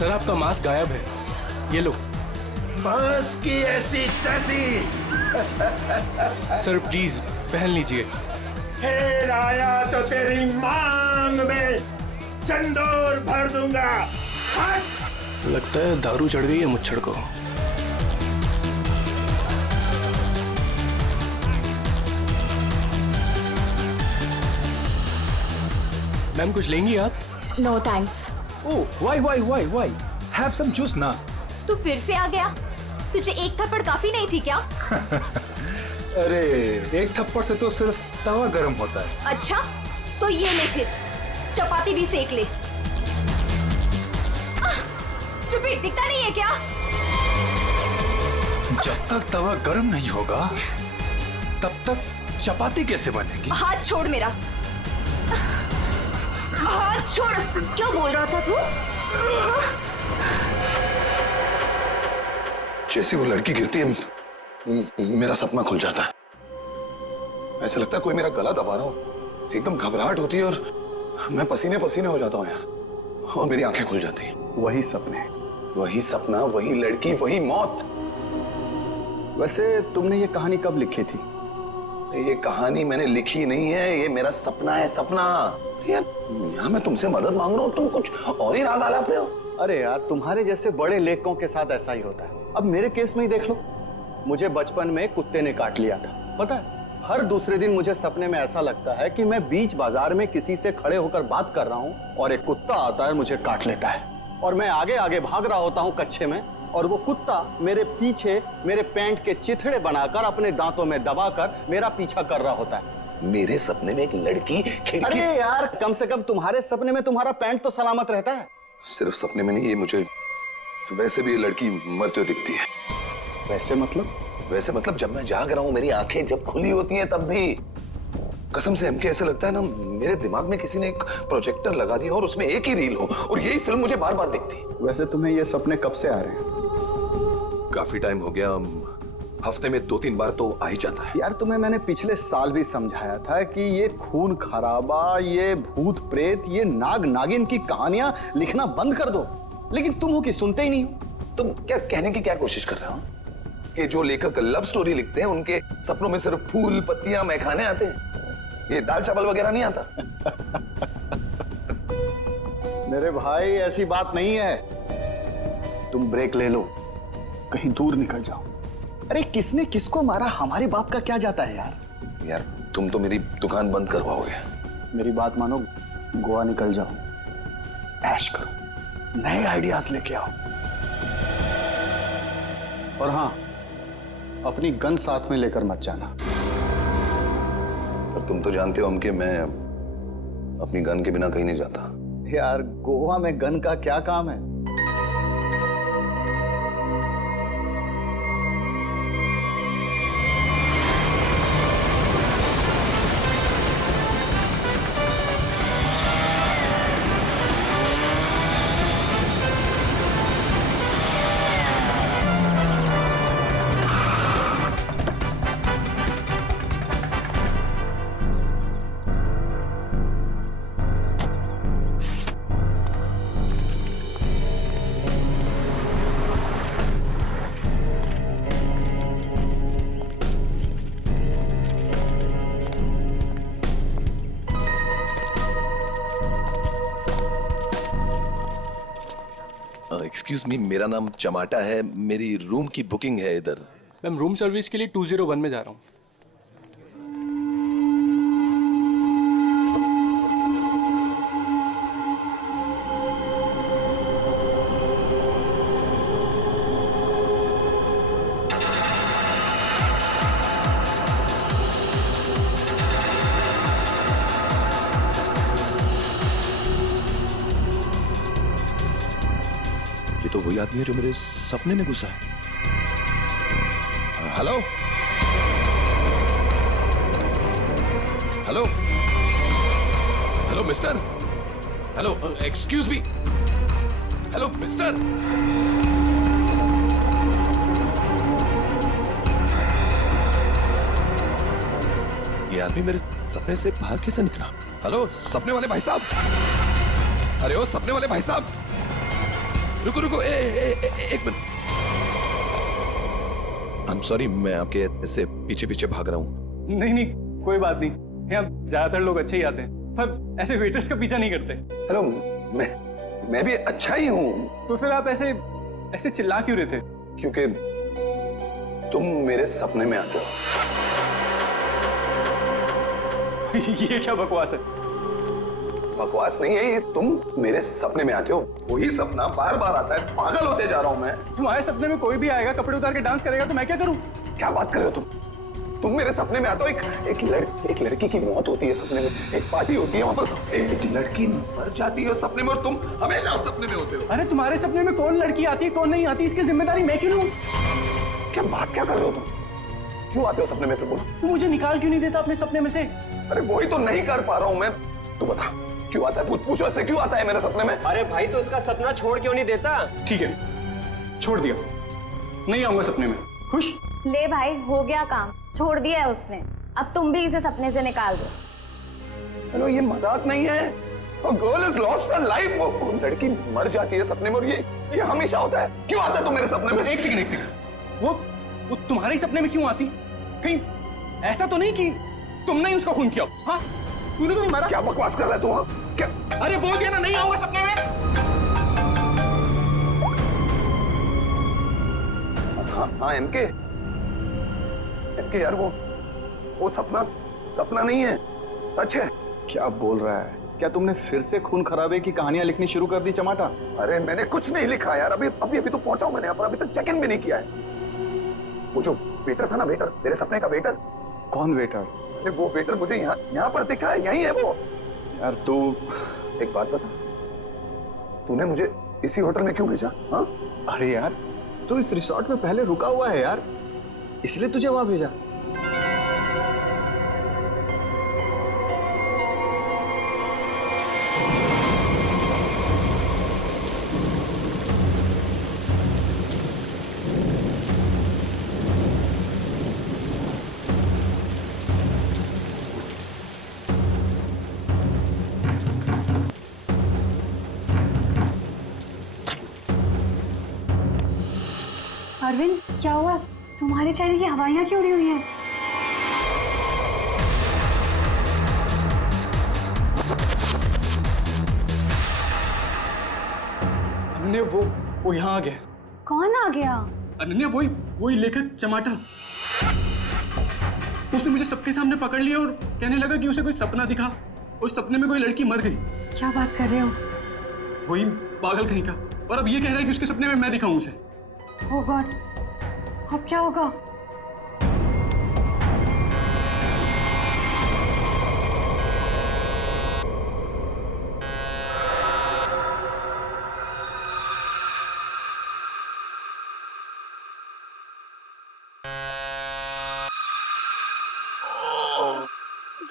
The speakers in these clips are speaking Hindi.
सर आपका मास्क गायब है, ये लो। बस की ऐसी तैसी। सर प्लीज पहन लीजिए। फिर आया तो तेरी मांग में सिंदूर भर दूंगा। हट! लगता है दारू चढ़ गई है मुच्छड़ को। मैम कुछ लेंगी आप? No thanks. Oh why have some juice ना। तू फिर से आ गया? तुझे एक थप्पड़ काफी नहीं थी क्या? अरे एक थप्पड़ से तो सिर्फ तवा गर्म होता है। अच्छा तो ये ले फिर, चपाती भी सेक ले। स्टूपिड, दिखता नहीं है क्या? जब तक तवा गर्म नहीं होगा तब तक चपाती कैसे बनेगी? हाथ छोड़ मेरा, हाथ छोड़। क्या बोल रहा था तू? जैसे वो लड़की गिरती है मेरा सपना खुल जाता है। ऐसा लगता है कोई मेरा गला दबा रहा हो। एकदम घबराहट होती है और मैं पसीने पसीने हो जाता हूँ यार, और मेरी आंखें खुल जाती हैं। वही सपने, वही सपना, वही लड़की, वही मौत। वैसे तुमने ये कहानी कब लिखी थी? ये कहानी मैंने लिखी नहीं है, ये मेरा सपना है, सपना। यार यहाँ मैं तुमसे मदद मांग रहा हूँ, तुम कुछ और ही राग आलाप रहे हो। अरे यार तुम्हारे जैसे बड़े लेखकों के साथ ऐसा ही होता है। अब मेरे केस में ही देख लो, मुझे बचपन में कुत्ते ने काट लिया था। पता है, हर दूसरे दिन मुझे सपने में ऐसा लगता है कि मैं बीच बाजार में किसी से खड़े होकर बात कर रहा हूँ और एक कुत्ता आता है, मुझे काट लेता है और मैं आगे आगे भाग रहा होता हूँ कच्चे में, और वो कुत्ता मेरे पीछे मेरे पैंट के चिथड़े बनाकर अपने दांतों में दबाकर मेरा पीछा कर रहा होता है। मेरे सपने में एक लड़की खिड़की अरे यार कम से कम तुम्हारे सपने में तुम्हारा पैंट तो सलामत रहता है। सिर्फ सपने में नहीं, ये मुझे वैसे भी ये लड़की मरते हुए दिखती है। वैसे मतलब? वैसे मतलब जब मैं जाग रहा हूँ, मेरी आंखें जब खुली होती हैं तब भी। कसम से हमके ऐसे लगता है ना, मेरे दिमाग में किसी ने एक प्रोजेक्टर लगा दिया और उसमें एक ही रील हो और यही फिल्म मुझे बार बार दिखती। वैसे तुम्हें ये सपने कब से आ रहे हैं? काफी टाइम हो गया, हफ्ते में 2-3 बार तो आ ही जाता है। यार तुम्हें मैंने पिछले साल भी समझाया था कि ये खून खराबा, ये भूत प्रेत, ये नाग नागिन की कहानियां लिखना बंद कर दो, लेकिन तुम हो कि सुनते ही नहीं हो। तुम क्या कहने की क्या कोशिश कर रहे हो कि जो लेखक लव स्टोरी लिखते हैं उनके सपनों में सिर्फ फूल पत्तियां मैखाने आते हैं, ये दाल चावल वगैरह नहीं आता? मेरे भाई ऐसी बात नहीं है। तुम ब्रेक ले लो, कहीं दूर निकल जाओ। अरे किसने किसको मारा, हमारे बाप का क्या जाता है यार। यार तुम तो मेरी दुकान बंद करवाओगे। मेरी बात मानो, गोवा निकल जाओ, ऐश करो, नए आइडियाज लेके आओ। और हाँ, अपनी गन साथ में लेकर मत जाना। पर तुम तो जानते हो हम कि मैं अपनी गन के बिना कहीं नहीं जाता। यार गोवा में गन का क्या काम है? एक्सक्यूज मी, मेरा नाम चमाटा है, मेरी रूम की बुकिंग है इधर। मैम रूम सर्विस के लिए 201 में जा रहा हूँ। तो वही आदमी है जो मेरे सपने में घुसा है। Hello hello hello mister, hello excuse me, hello mister. ये आदमी मेरे सपने से बाहर कैसे निकला? हेलो सपने वाले भाई साहब, अरे ओ सपने वाले भाई साहब, रुको रुको, एक मिनट। आई एम सॉरी, मैं आपके ऐसे पीछे पीछे भाग रहा हूँ। नहीं नहीं, कोई बात नहीं, यहाँ ज्यादातर लोग अच्छे ही आते हैं, पर ऐसे वेटर्स का पीछा नहीं करते। हेलो, मैं भी अच्छा ही हूँ। तो फिर आप ऐसे ऐसे चिल्ला क्यों रहे थे? क्योंकि तुम मेरे सपने में आते हो। ये क्या बकवास है? बकवास नहीं है ये, तुम मेरे सपने में आते हो। वही सपना बार बार आता है, पागल होते जा रहा हूँ मैं। तुम्हारे सपने में कोई भी आएगा, कपड़े उतार के डांस करेगा, तो मैं क्या करूँ? क्या बात कर रहे हो तुम मेरे सपने में आते हो। एक लड़की की मौत होती है सपने में, एक पार्टी होती है, वहां पर एक लड़की मर जाती है सपने में, और तुम हमेशा उस सपने में होते हो। अरे तुम्हारे सपने में कौन लड़की आती है, कौन नहीं आती, इसकी जिम्मेदारी मैं क्यों लूं? क्या बात क्या कर रहे हो तुम? क्यों आते हो सपने में? फिर बोलो। तू मुझे निकाल क्यों नहीं देता अपने सपने में से? अरे वही तो नहीं कर पा रहा हूँ मैं। तू बता क्यों आता है, पूछो इससे, क्यों आता है मेरे सपने में? अरे भाई, तो इसका सपना छोड़ क्यों नहीं देता? ठीक है, छोड़ दिया, नहीं आऊंगा सपने में। खुश? ले भाई, हो गया काम, छोड़ दिया है उसने। अब तुम भी इसे सपने से निकाल दो। हेलो, ये मजाक नहीं है। Girl is lost her life. वो लड़की मर जाती है सपने में, और ये हमेशा होता है। क्यों आता है तू मेरे सपने में? एक सेकंड, वो तुम्हारे सपने में क्यों आती? कहीं ऐसा तो नहीं कि तुमने ही उसका खून किया? हाँ, तूने तो नहीं मारा। क्या बकवास कर रहा है तू? हाँ क्या? अरे बोल दिया ना, नहीं आऊंगा सपने में। हाँ एमके यार, वो सपना नहीं है, सच है। क्या बोल रहा है? क्या तुमने फिर से खून खराबे की कहानियां लिखनी शुरू कर दी चमाटा? अरे मैंने कुछ नहीं लिखा यार, अभी तो पहुंचा हूं मैंने यहाँ पर, अभी तक चेक इन भी नहीं किया है। वो जो वेटर था ना, वेटर, मेरे सपने का वेटर। कौन वेटर? अरे वो वेटर मुझे यहाँ पर दिखा है, यही है वो। यार तू एक बात बता, तूने मुझे इसी होटल में क्यों भेजा? हाँ, अरे यार, तू इस रिसोर्ट में पहले रुका हुआ है यार, इसलिए तुझे वहां भेजा। अरविंद, क्या हुआ? तुम्हारे चेहरे की हवाइयां क्यों उड़ी हुई हैं? अनन्या, वो यहाँ आ गया। कौन आ गया? अनन्या, वही लेखक चमाटा। उसने मुझे सबके सामने पकड़ लिया और कहने लगा कि उसे कोई सपना दिखा, उस सपने में कोई लड़की मर गई। क्या बात कर रहे हो? वही पागल कहीं का। और अब ये कह रहा है कि उसके सपने में मैं दिखाऊं उसे। ओह गॉड, अब क्या होगा?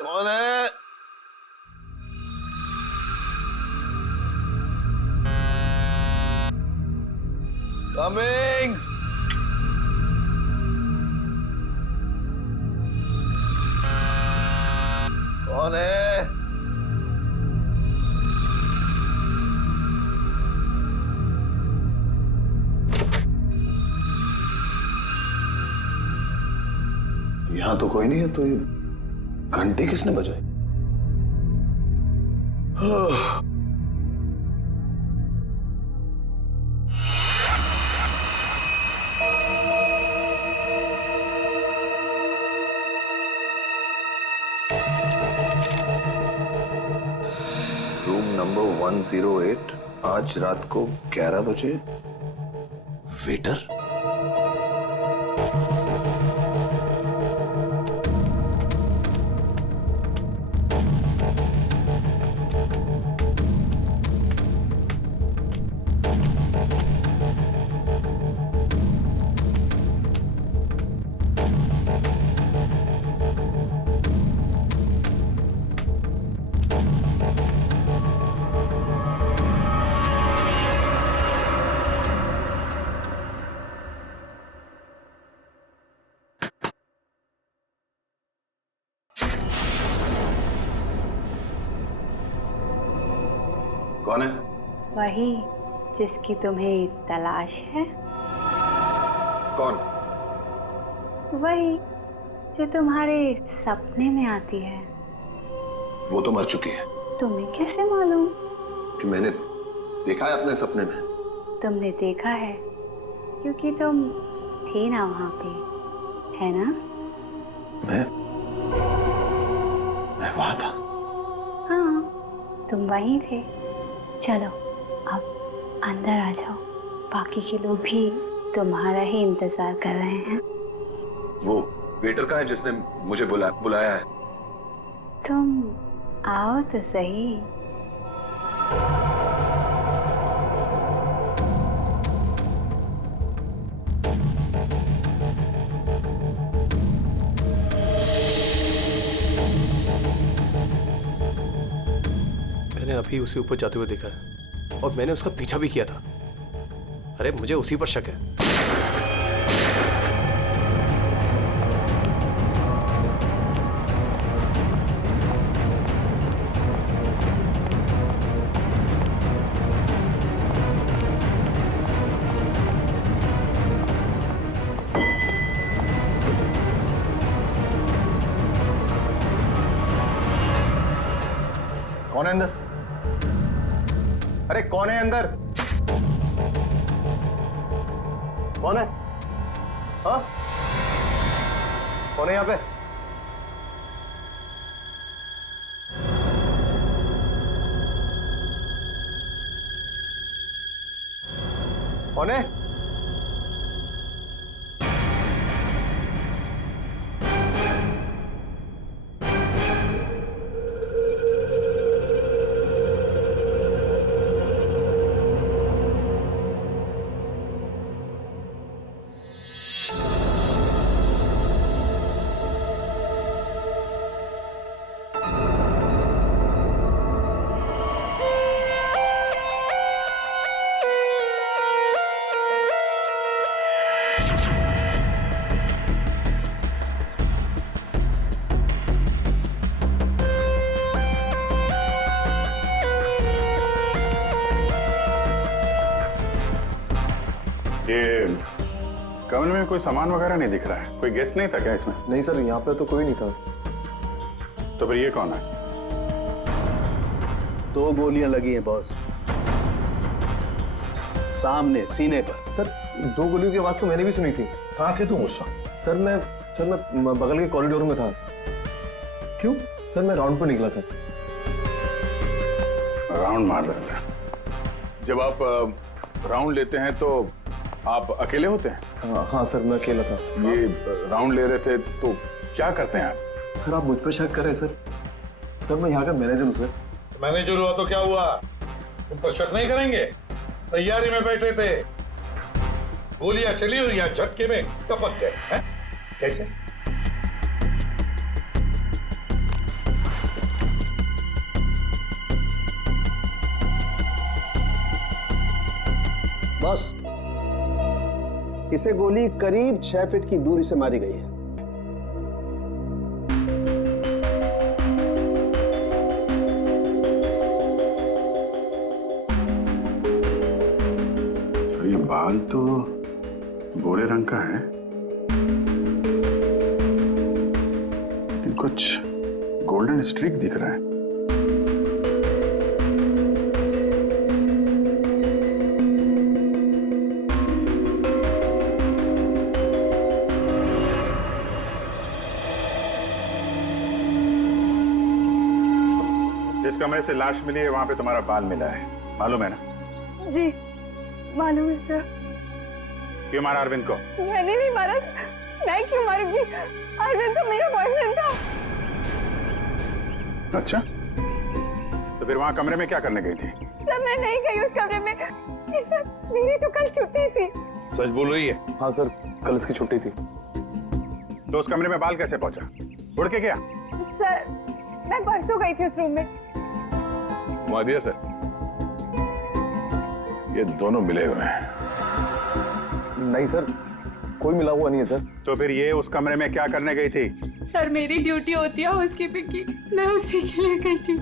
कौन है? कमिंग। कौन है? यहां तो कोई नहीं है, तो ये घंटी किसने बजाई? रूम नंबर 108, आज रात को 11 बजे। वेटर? कौन है? वही जिसकी तुम्हें तलाश है? कौन? वही जो तुम्हारे सपने में आती है। वो तो मर चुकी है। तुम्हें कैसे मालूम? कि मैंने देखा है अपने सपने में। तुमने देखा है क्योंकि तुम थी ना वहां पे, है ना? मैं वहां था। हाँ, तुम वहीं थे। चलो अब अंदर आ जाओ, बाकी के लोग भी तुम्हारा ही इंतजार कर रहे हैं। वो वेटर का है जिसने मुझे बुलाया है। तुम आओ तो सही। मैंने अभी उसी ऊपर जाते हुए देखा है और मैंने उसका पीछा भी किया था। अरे मुझे उसी पर शक है। कौन है अंदर? अरे कौन है अंदर? कौन है? हाँ? कौन है यहाँ पे? कौन है? ये कमरे में कोई सामान वगैरह नहीं दिख रहा है। कोई गेस्ट नहीं था क्या इसमें? नहीं सर, यहाँ पे तो कोई नहीं था। तो फिर ये कौन है? 2 गोलियां लगी हैं बॉस, सामने सीने पर। सर 2 गोलियों की आवाज तो मैंने भी सुनी थी। कहाँ थे तुम उस वक्त? सर मैं बगल के कॉरिडोर में था। क्यों? सर मैं राउंड पर निकला था। राउंड मार रहे थे। जब आप राउंड लेते हैं तो आप अकेले होते हैं? हाँ सर, मैं अकेला था। ये राउंड ले रहे थे तो क्या करते हैं आप? सर आप मुझ पर शक कर रहे हैं सर? सर मैं यहाँ का मैनेजर हूँ सर। मैनेजर हुआ तो क्या हुआ? तुम पर शक नहीं करेंगे? तैयारी में बैठे थे, गोलियां चली और यहाँ झटके में टपक गए हैं? कैसे? बस इसे गोली करीब 6 फीट की दूरी से मारी गई है। सर ये बाल तो गोरे रंग का है, लेकिन कुछ गोल्डन स्ट्रीक दिख रहा है। जिस कमरे से लाश मिली है वहां पे तुम्हारा बाल मिला है, मालूम है ना? जी मालूम है सर। क्यों मारा अरविंद को? मैंने नहीं मारा। मैं क्यों मारूंगी? अरविंद तो मेरा बॉयफ्रेंड था। अच्छा, तो फिर वहां कमरे में क्या करने गई थी? सर मैं नहीं गई उस कमरे में। सर मेरी तो कल छुट्टी थी। सच बोल रही है? हाँ सर, कल इसकी छुट्टी थी। तो उस कमरे में बाल कैसे पहुंचा? उड़ के गया? सर मैं परसों गई थी उस रूम में। वादिया सर, ये दोनों मिले हुए हैं। नहीं सर, कोई मिला हुआ नहीं है सर। तो फिर ये उस कमरे में क्या करने गई थी? सर मेरी ड्यूटी होती है हाउसकीपिंग की, मैं उसी के लिए गई थी।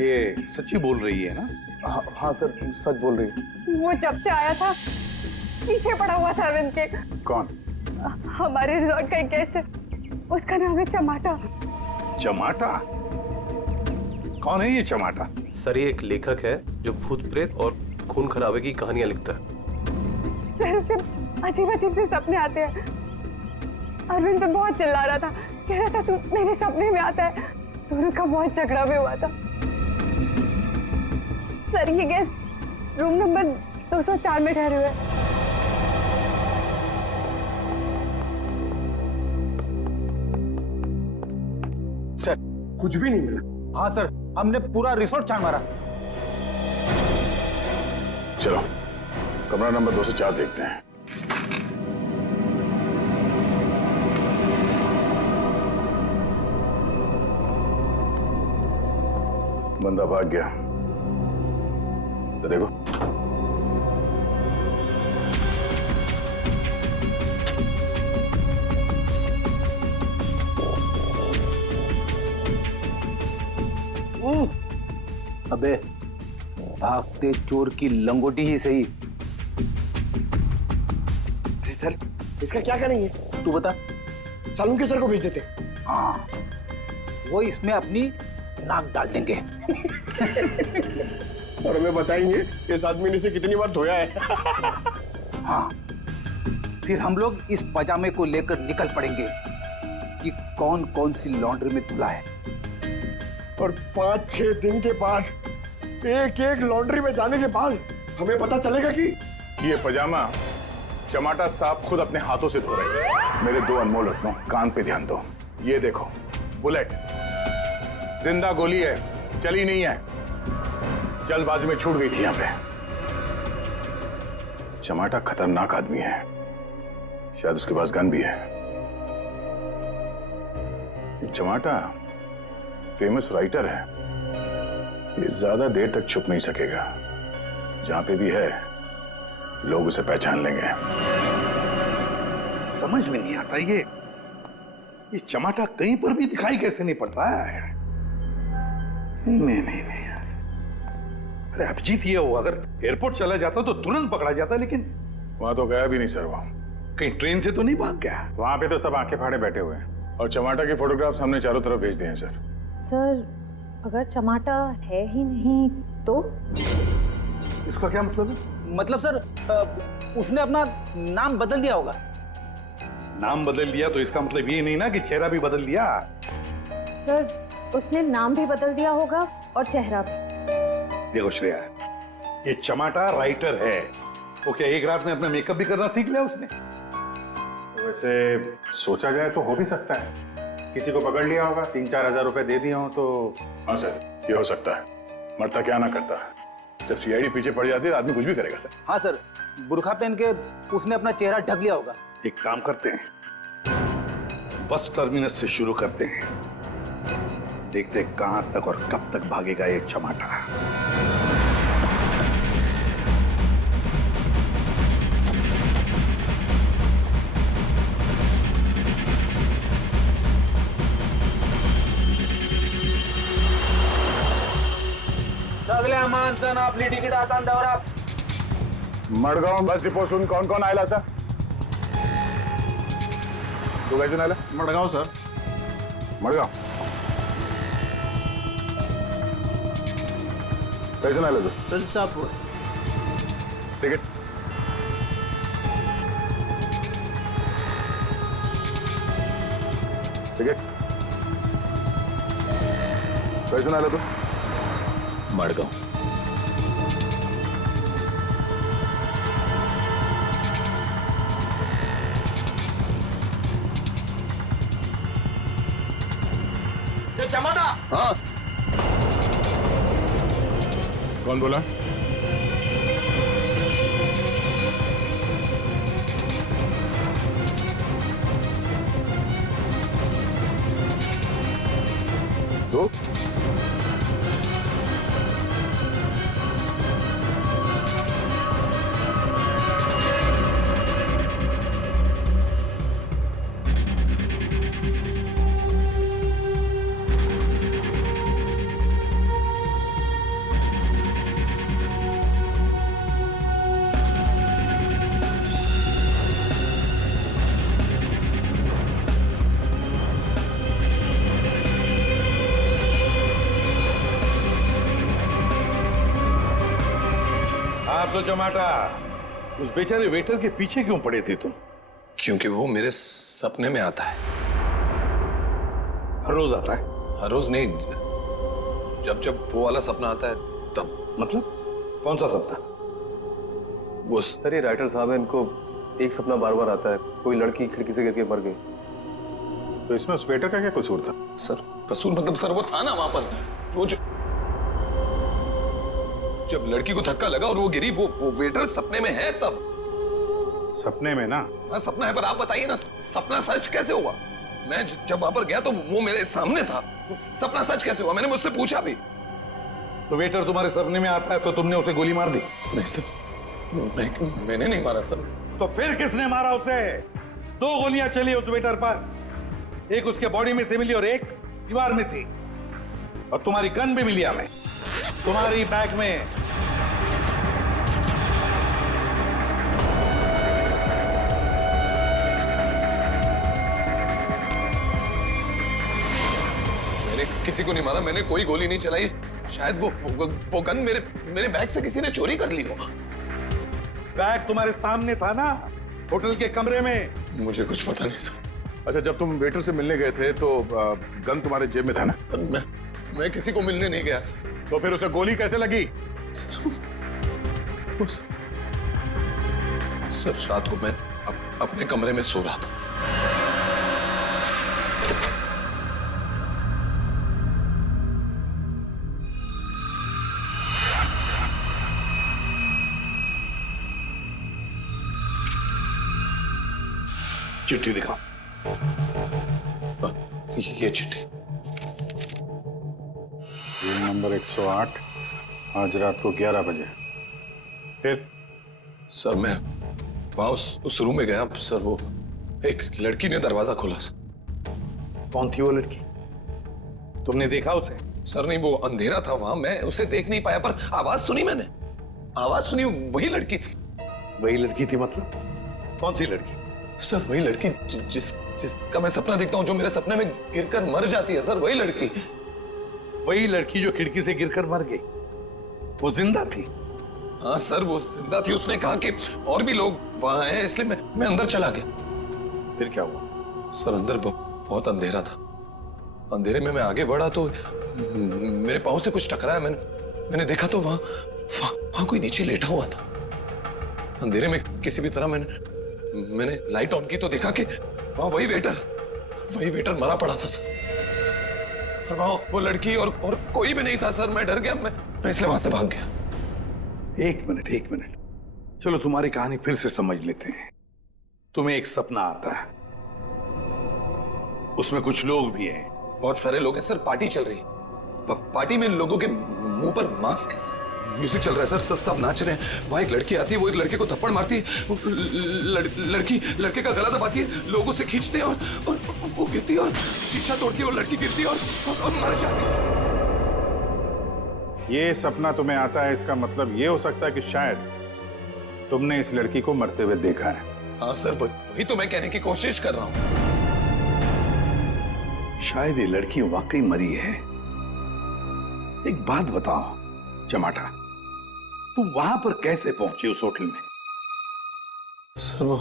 ये सच्ची बोल रही है ना? हाँ सर, सच बोल रही है। वो जब से आया था पीछे पड़ा हुआ था अरविंद के। कौन? हमारे रिजॉर्ट का एक गेस्ट है, उसका नाम है चमाटा। चमाटा? कौन है ये चमाटा? सर ये एक लेखक है जो भूत प्रेत और खून खराबे की कहानियां लिखता है। सर उसे अजीब अजीब से सपने आते हैं। अरविंद पे बहुत चिल्ला रहा था, कह रहा था तू मेरे सपने में आता है। दोनों का बहुत झगड़ा भी हुआ था। सर ये गेस्ट रूम नंबर 204 में ठहरे हुए। सर कुछ भी नहीं मिला। हाँ सर, हमने पूरा रिसोर्ट छान मारा। चलो कमरा नंबर 204 देखते हैं। बंदा भाग गया तो देखो। अबे भागते चोर की लंगोटी ही सही। अरे सर, इसका क्या करेंगे? तू बता। सालू के सर को भेज देते। हाँ, वो इसमें अपनी नाक डाल देंगे। और हमें बताएंगे इस आदमी ने इसे कितनी बार धोया है। हाँ, फिर हम लोग इस पजामे को लेकर निकल पड़ेंगे कि कौन कौन सी लॉन्ड्री में धुला है। और 5-6 दिन के बाद, एक एक लॉन्ड्री में जाने के बाद हमें पता चलेगा कि ये पजामा चमाटा साहब खुद अपने हाथों से धो रहे हैं। मेरे 2 अनमोल रत्नों, कान पे ध्यान दो। ये देखो बुलेट, जिंदा गोली है, चली नहीं है, जल्दबाजी में छूट गई थी यहां पे। चमाटा खतरनाक आदमी है, शायद उसके पास गन भी है। चमाटा फेमस राइटर है, ये ज्यादा देर तक छुप नहीं सकेगा। जहां पे भी है लोग उसे पहचान लेंगे। समझ में नहीं आता ये चमाटा कहीं पर भी दिखाई कैसे नहीं पड़ता है। नहीं यार, अरे अभिजीत ये हो, अगर एयरपोर्ट चला जाता तो तुरंत पकड़ा जाता, लेकिन वहां तो गया भी नहीं सर। वो कहीं ट्रेन से तो नहीं भाग गया? वहां पे तो सब आंखें फाड़े बैठे हुए हैं और चमाटा के फोटोग्राफ्स हमने चारों तरफ भेज दिए हैं सर। सर अगर चमाटा है ही नहीं तो? इसका क्या मतलब है? मतलब सर उसने अपना नाम बदल दिया होगा। नाम बदल दिया तो इसका मतलब ये नहीं ना कि चेहरा भी बदल दिया। सर उसने नाम भी बदल दिया होगा और चेहरा भी। देखो श्रेया, ये चमाटा राइटर है, वो क्या एक रात में अपना मेकअप भी करना सीख लिया उसने? वैसे सोचा जाए तो हो भी सकता है, किसी को पकड़ लिया होगा, 3-4 हजार रुपए दे दिए हो तो। हाँ सर, ये हो सकता है। मरता क्या ना करता, जब सीआईडी पीछे पड़ जाती है आदमी कुछ भी करेगा सर। हाँ सर, बुर्खा पहन के उसने अपना चेहरा ढक लिया होगा। एक काम करते हैं, बस टर्मिनस से शुरू करते हैं, देखते हैं कहां तक और कब तक भागेगा ये चमाटा। सगळ्या माणसानं आपली तिकीट हातात द्यावर. मडगाव बस डिपोसून कोण कोण आयला सर? तू काय आला? मडगाव सर. मडगाव कैसे आला तू? तुलसापूर. तिकीट तिकीट कैसे आला तू? मडगाव. चमाटा. हाँ. कौन बोला? तो तो टमाटा, उस बेचारे वेटर के पीछे क्यों पड़े थे तुम? क्योंकि वो मेरे सपने में आता है। हर रोज आता है? हर रोज नहीं, जब जब वो वाला सपना आता है तब। मतलब कौन सा सपना? वो सर ये राइटर साहब है, इनको एक सपना बार बार आता है, कोई लड़की खिड़की से गिर के मर गई। तो इसमें उस वेटर का क्या कसूर था? सर कसूर मतलब सर वो था ना वहां पर, वो जब लड़की को धक्का लगा और वो गिरी, वो वेटर सपने में है तब। सपने में ना? हाँ सपना है, पर आप बताइए ना सपना सच कैसे हुआ? मैं जब वहां पर गया तो वो मेरे सामने था, सपना सच कैसे हुआ? मैंने मुझसे पूछा भी। तो वेटर तुम्हारे सपने में आता है तो तुमने उसे गोली मार दी? नहीं सर, मैंने नहीं मारा सर। तो फिर किसने मारा उसे? 2 गोलियां चली उस वेटर पर, एक उसके बॉडी में से मिली और एक दीवार में थी। और तुम्हारी गन भी मिली हमें, तुम्हारी बैग में। मैंने किसी को नहीं मारा, मैंने कोई गोली नहीं चलाई। शायद वो गन मेरे बैग से किसी ने चोरी कर ली हो। बैग तुम्हारे सामने था ना, होटल के कमरे में। मुझे कुछ पता नहीं सर। अच्छा, जब तुम वेटर से मिलने गए थे तो गन तुम्हारे जेब में था ना? मैं किसी को मिलने नहीं गया सर। तो फिर उसे गोली कैसे लगी? सर रात को मैं अपने कमरे में सो रहा था। चिट्ठी दिखाओ। ये चिट्ठी। रूम नंबर 108, आज रात को 11 बजे। फिर? सर मैं वहां उस रूम में गया सर, वो एक लड़की ने दरवाजा खोला सर। कौन थी वो लड़की? तुमने देखा उसे? सर नहीं, वो अंधेरा था वहां, मैं उसे देख नहीं पाया, पर आवाज सुनी मैंने। आवाज सुनी, वही लड़की थी। वही लड़की थी मतलब? कौन सी लड़की? सर वही लड़की जिसका मैं सपना देखता हूँ, जो मेरे सपने में गिरकर मर जाती है सर, वही लड़की। वही लड़की जो खिड़की से गिरकर मर गई, वो जिंदा थी? हाँ सर वो जिंदा थी। उसने कहा कि और भी लोग वहां हैं, इसलिए मैं अंदर चला गया। फिर क्या हुआ? सर अंदर बहुत अंधेरा था। अंधेरे में मैं आगे बढ़ा तो मेरे पाँव से कुछ टकराया। मैंने देखा तो वहां कोई नीचे लेटा हुआ था। अंधेरे में किसी भी तरह मैंने लाइट ऑन की तो देखा कि वहां वही वेटर मरा पड़ा था सर। और वहां वो लड़की और कोई भी नहीं था सर। मैं डर गया, मैं इसलिए वहां से भाग गया। एक मिनट, चलो तुम्हारी कहानी फिर से समझ लेते हैं। तुम्हें एक सपना आता है, उसमें कुछ लोग भी हैं। बहुत सारे लोग हैं सर, पार्टी चल रही है। पार्टी में लोगों के मुंह पर मास्क है सर, म्यूजिक चल रहा है सर, सब नाच रहे हैं। वहां एक लड़की आती है, वो एक लड़के को थप्पड़ मारती है, लड़की लड़के का गला दबाती है, लोगों से खींचते हैं और वो गिरती है और शीशा तोड़ती है और लड़की गिरती है और मर जाती है। ये सपना तुम्हें आता है, इसका मतलब ये हो सकता है कि शायद तुमने इस लड़की को मरते हुए देखा है। हाँ सर, वही तो मैं कहने की कोशिश कर रहा हूँ। शायद ये लड़की वाकई मरी है। एक बात बताओ चमाटा, तुम वहां पर कैसे पहुंचे उस होटल में? सर वो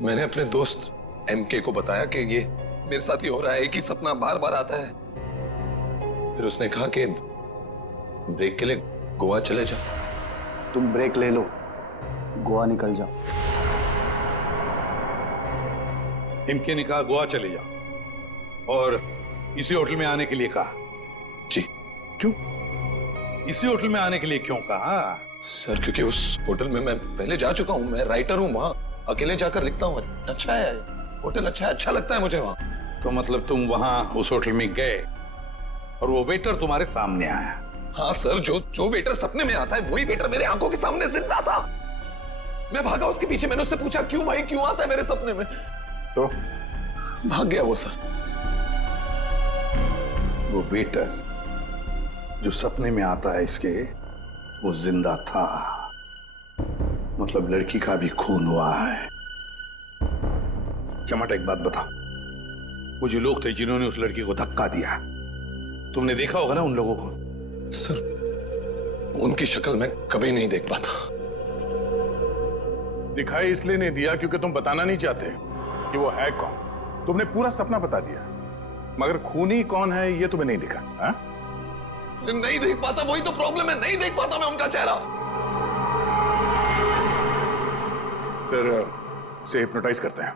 मैंने अपने दोस्त एमके को बताया कि ये मेरे साथ ही हो रहा है, एक ही सपना बार बार आता है। फिर उसने कहा कि ब्रेक के लिए गोवा चले जाओ। तुम ब्रेक ले लो, गोवा निकल जाओ। एमके ने कहा गोवा चले जाओ और इसी होटल में आने के लिए कहा? जी। क्यों इसी होटल में आने के लिए क्यों कहा? सर क्योंकि उस होटल में मैं पहले जा चुका हूँ, मैं राइटर हूँ, वहां अकेले जाकर लिखता हूँ। अच्छा है होटल, अच्छा लगता है मुझे वहां। तो मतलब तुम वहां उस होटल में गए और वो वेटर तुम्हारे सामने आया? हाँ सर, जो वेटर सपने में आता है वही वेटर मेरे आंखों के सामने जिंदा था। मैं भागा उसके पीछे, मैंने उससे पूछा क्यों भाई, क्यों आता है मेरे सपने में? तो भाग गया वो सर। वो वेटर जो सपने में आता है इसके, वो जिंदा था। मतलब लड़की का भी खून हुआ है। चमाटा एक बात बताओ, वो जो लोग थे जिन्होंने उस लड़की को धक्का दिया, तुमने देखा होगा ना उन लोगों को? सर उनकी शक्ल मैं कभी नहीं देख पाता। दिखाई इसलिए नहीं दिया क्योंकि तुम बताना नहीं चाहते कि वो है कौन। तुमने पूरा सपना बता दिया, मगर खूनी कौन है ये तुम्हें नहीं दिखा। हा? नहीं देख पाता, वही तो प्रॉब्लम है, नहीं देख पाता मैं उनका चेहरा। सर से हिप्नोटाइज करते हैं।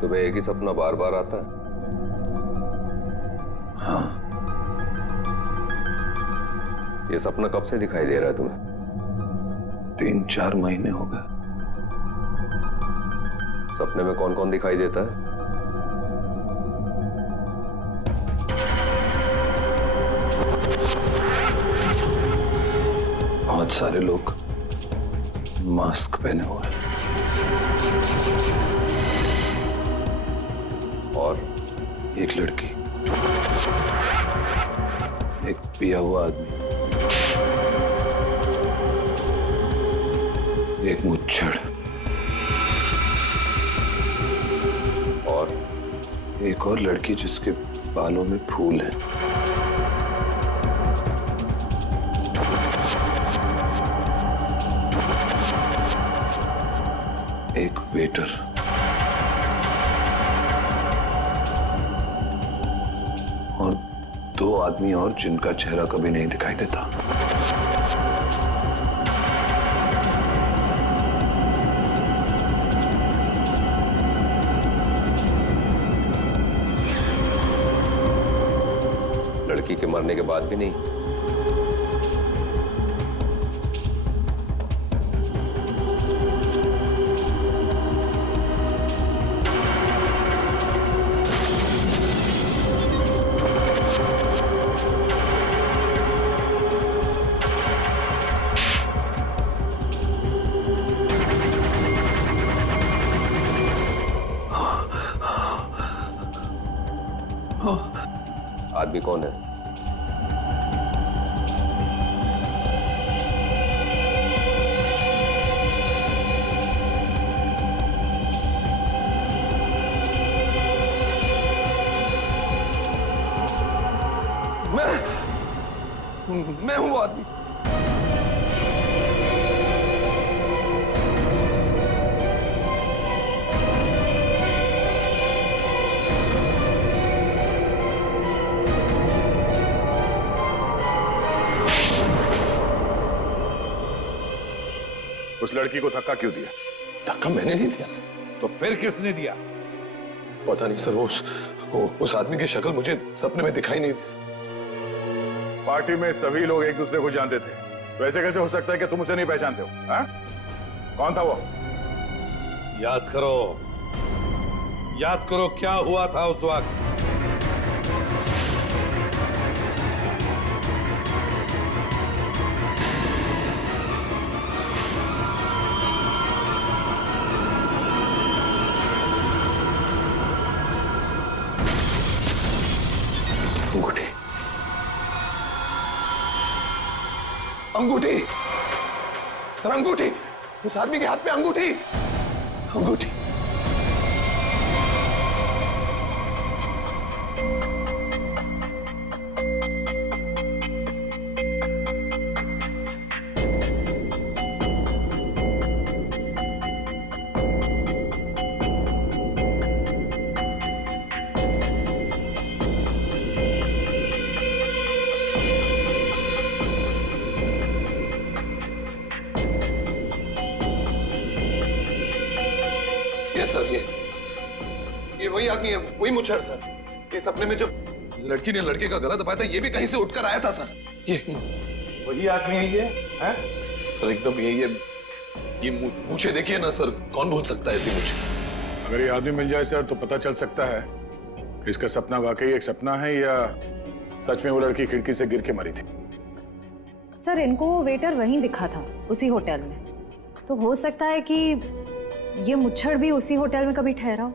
तुम्हें एक ही सपना बार बार आता है? हाँ। ये सपना कब से दिखाई दे रहा है तुम्हें? 3-4 महीने हो गए। सपने में कौन कौन दिखाई देता है? बहुत सारे लोग मास्क पहने हुए हैं। और एक लड़की, एक पिया हुआ आदमी, एक मुच्छड़ और एक और लड़की जिसके बालों में फूल है। एक वेटर, और 2 आदमी और जिनका चेहरा कभी नहीं दिखाई देता। लड़की के मरने के बाद भी नहीं? आदमी कौन है? मैं हूं आदमी। उस लड़की को धक्का क्यों दिया? धक्का मैंने नहीं दिया सर। तो फिर किसने दिया? पता नहीं सर, उस आदमी की शक्ल मुझे सपने में दिखाई नहीं दी सर। पार्टी में सभी लोग एक दूसरे को जानते थे, वैसे कैसे हो सकता है कि तुम उसे नहीं पहचानते हो? हा? कौन था वो? याद करो क्या हुआ था उस वक्त। अंगूठी, अंगूठी सर, अंगूठी। उस आदमी के हाथ में अंगूठी, अंगूठी। सर ये वही आदमी है, वही मुच्छड़ सर। ये सपने में जब लड़की ने लड़के का गला दबाया था, ये भी कहीं से उठकर आया था सर। ये वही आदमी है ये? है? सर एकदम ये मूछे देखिए ना सर, कौन भूल सकता है ऐसी मूछे? अगर ये आदमी मिल जाए सर तो पता चल सकता है इसका सपना वाकई एक सपना है या सच में वो लड़की खिड़की से गिर के मरी थी? सर इनको वो वेटर वहीं दिखा था, उसी होटल में। तो हो सकता है कि ये मुच्छड़ भी उसी होटल में कभी ठहरा हो।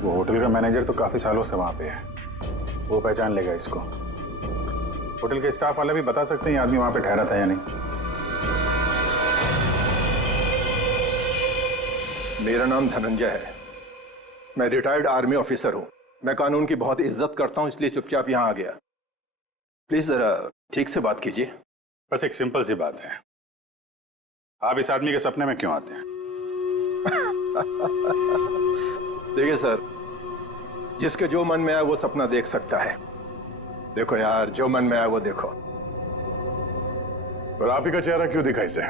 वो होटल का मैनेजर तो काफी सालों से वहां पे है, वो पहचान लेगा इसको। होटल के स्टाफ वाले भी बता सकते हैं ये आदमी वहां पे ठहरा था या नहीं। मेरा नाम धनंजय है, मैं रिटायर्ड आर्मी ऑफिसर हूं। मैं कानून की बहुत इज्जत करता हूं, इसलिए चुपचाप यहां आ गया। प्लीज जरा ठीक से बात कीजिए। बस एक सिंपल सी बात है, आप इस आदमी के सपने में क्यों आते हैं? देखिए सर, जिसके जो मन में आए वो सपना देख सकता है। देखो यार, जो मन में आए वो देखो। और आप ही का चेहरा क्यों दिखा इसे?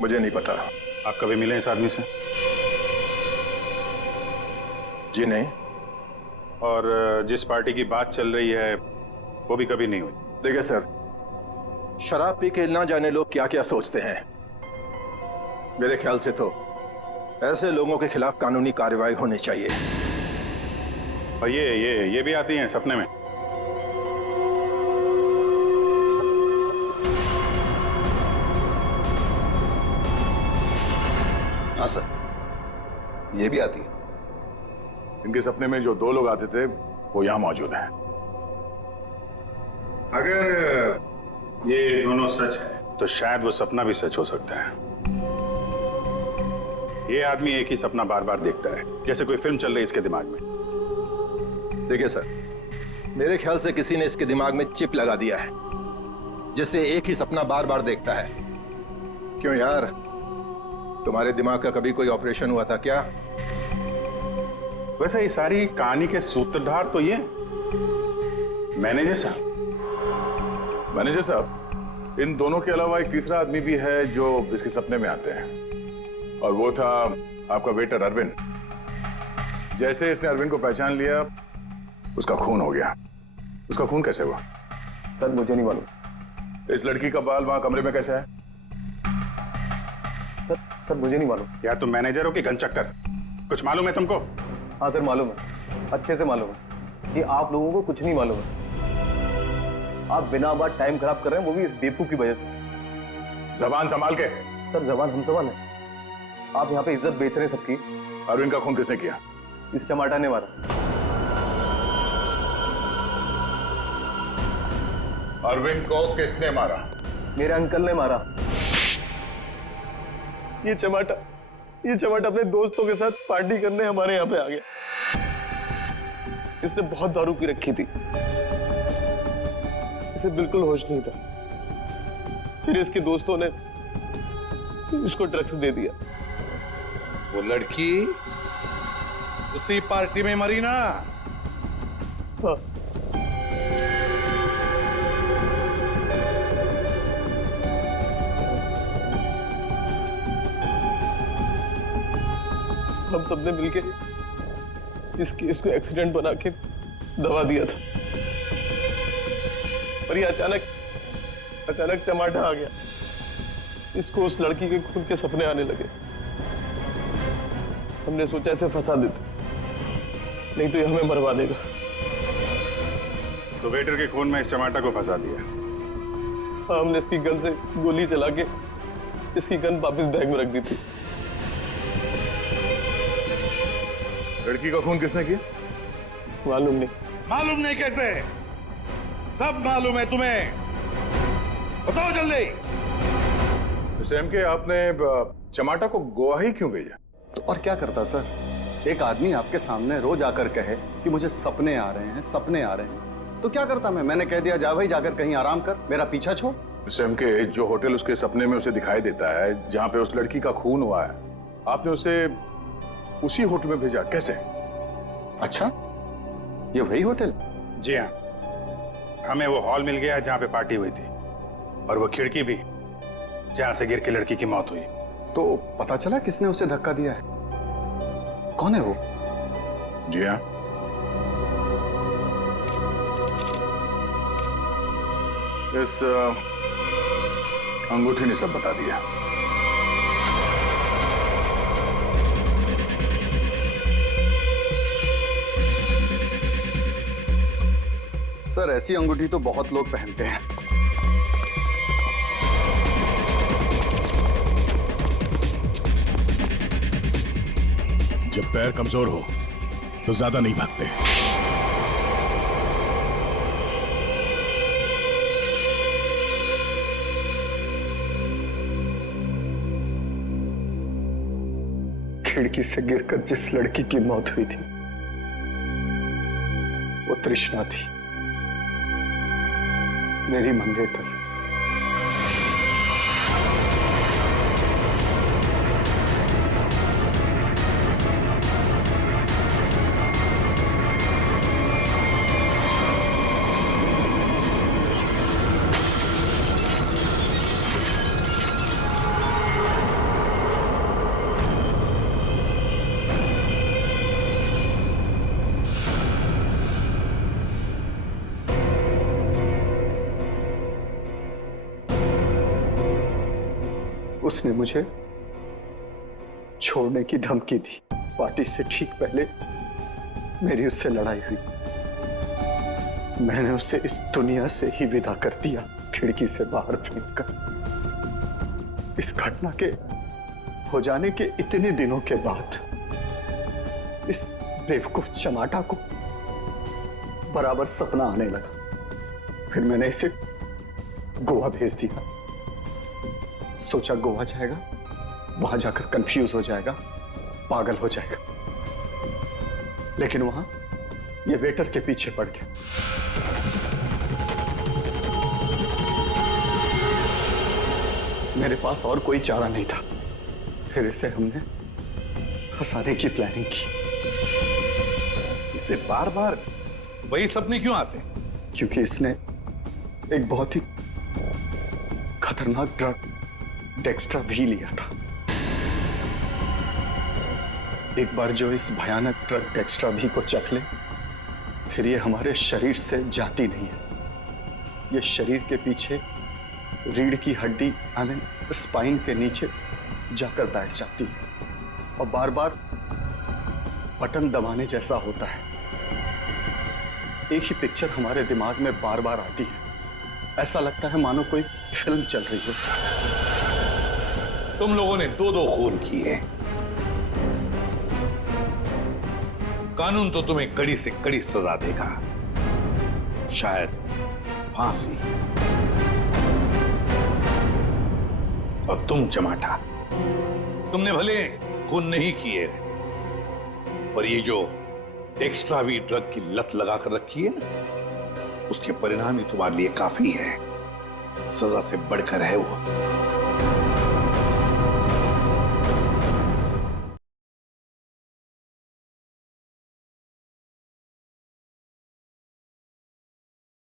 मुझे नहीं पता। आप कभी मिले इस आदमी से? जी नहीं। और जिस पार्टी की बात चल रही है वो भी कभी नहीं हुई? देखिए सर, शराब पी के ना जाने लोग क्या क्या सोचते हैं। मेरे ख्याल से तो ऐसे लोगों के खिलाफ कानूनी कार्रवाई होनी चाहिए। और ये भी आती हैं सपने में? हाँ सर, ये भी आती है। इनके सपने में जो 2 लोग आते थे वो यहां मौजूद हैं। अगर ये दोनों सच है तो शायद वो सपना भी सच हो सकता है। ये आदमी एक ही सपना बार बार देखता है, जैसे कोई फिल्म चल रही है इसके दिमाग में। देखिए सर, मेरे ख्याल से किसी ने इसके दिमाग में चिप लगा दिया है, जिससे एक ही सपना बार बार देखता है। क्यों यार, तुम्हारे दिमाग का कभी कोई ऑपरेशन हुआ था क्या? वैसे ये सारी कहानी के सूत्रधार तो ये मैनेजर साहब। मैनेजर साहब, इन दोनों के अलावा एक तीसरा आदमी भी है जो इसके सपने में आते हैं, और वो था आपका वेटर अरविंद। जैसे इसने अरविंद को पहचान लिया, उसका खून हो गया। उसका खून कैसे हुआ? सर मुझे नहीं मालूम। इस लड़की का बाल वहां कमरे में कैसे है? सर मुझे नहीं मालूम। यार तुम मैनेजर हो कि घनचक्कर, कुछ मालूम है तुमको? हाँ सर मालूम है, अच्छे से मालूम है कि आप लोगों को कुछ नहीं मालूम है। आप बिना बात टाइम खराब कर रहे हैं, वो भी इस बेवकूफ की वजह से। जबान संभाल के। सर जबान हम सवाल है, आप यहाँ पे इज्जत बेच रहे हैं सबकी। अरविंद का खून किसने किया? इस चमाटा ने मारा। अरविंद को किसने मारा? मेरे अंकल ने मारा। ये चमाटा अपने दोस्तों के साथ पार्टी करने हमारे यहाँ पे आ गया। इसने बहुत दारू पी रखी थी, इसे बिल्कुल होश नहीं था। फिर इसके दोस्तों ने इसको ड्रग्स दे दिया। वो लड़की उसी पार्टी में मरी ना? हाँ। हम सबने मिलके इस केस को एक्सीडेंट बना के दबा दिया था, और ये अचानक टमाटर आ गया। इसको उस लड़की के खून के सपने आने लगे। हमने सोचा इसे फंसा देते, नहीं तो ये हमें मरवा देगा। तो वेटर के खून में इस टमाटर को फंसा दिया? हाँ, हमने इसकी गन से गोली चला के इसकी गन वापस बैग में रख दी थी। लड़की का खून किसने किया? मालूम नहीं। मालूम नहीं कैसे? सब मालूम है तुम्हें, बताओ जल्दी। सैम के आपने चमाटा को गोवा ही क्यों भेजा? तो और क्या करता सर, एक आदमी आपके सामने रोज आकर कहे कि मुझे सपने आ रहे हैं, तो क्या करता मैंने कह दिया जा भाई जाकर कहीं आराम कर, मेरा पीछा छोड़। सैम के जो होटल उसके सपने में उसे दिखाई देता है, जहां पे उस लड़की का खून हुआ है, आपने उसे उसी होटल में भेजा कैसे? अच्छा, ये वही होटल? जी हाँ, हमें वो हॉल मिल गया जहां पे पार्टी हुई थी, और वो खिड़की भी जहां से गिर के लड़की की मौत हुई। तो पता चला किसने उसे धक्का दिया है? कौन है वो? जी हाँ, इस अंगूठी ने सब बता दिया। सर ऐसी अंगूठी तो बहुत लोग पहनते हैं। जब पैर कमजोर हो तो ज्यादा नहीं भागते। खिड़की से गिरकर जिस लड़की की मौत हुई थी वो तृष्णा थी, मेरी मंगेतर। उसने मुझे छोड़ने की धमकी दी। पार्टी से ठीक पहले मेरी उससे लड़ाई हुई। मैंने उसे इस दुनिया से ही विदा कर दिया, खिड़की से बाहर फेंककर। इस घटना के हो जाने के इतने दिनों के बाद इस बेवकूफ चमाटा को बराबर सपना आने लगा। फिर मैंने इसे गोवा भेज दिया। सोचा गोवा जाएगा, वहां जाकर कंफ्यूज हो जाएगा, पागल हो जाएगा। लेकिन वहां ये वेटर के पीछे पड़ गया। मेरे पास और कोई चारा नहीं था। फिर इसे हमने फंसाने की प्लानिंग की। इसे बार बार वही सपने क्यों आते? क्योंकि इसने एक बहुत ही खतरनाक ड्रग डेक्स्ट्रा भी लिया था। एक बार जो इस भयानक ड्रग डेक्स्ट्रा भी को चख ले, फिर ये हमारे शरीर से जाती नहीं है। ये शरीर के पीछे रीढ़ की हड्डी यानी स्पाइन के नीचे जाकर बैठ जाती है और बार बार बटन दबाने जैसा होता है। एक ही पिक्चर हमारे दिमाग में बार बार आती है। ऐसा लगता है मानो कोई फिल्म चल रही हो। तुम लोगों ने दो खून किए। कानून तो तुम्हें कड़ी से कड़ी सजा देगा, शायद फांसी। और तुम चमाटा, तुमने भले खून नहीं किए, पर ये जो एक्स्ट्रा वी ड्रग की लत लगाकर रखी है ना, उसके परिणाम ही तुम्हारे लिए काफी है। सजा से बढ़कर है वो।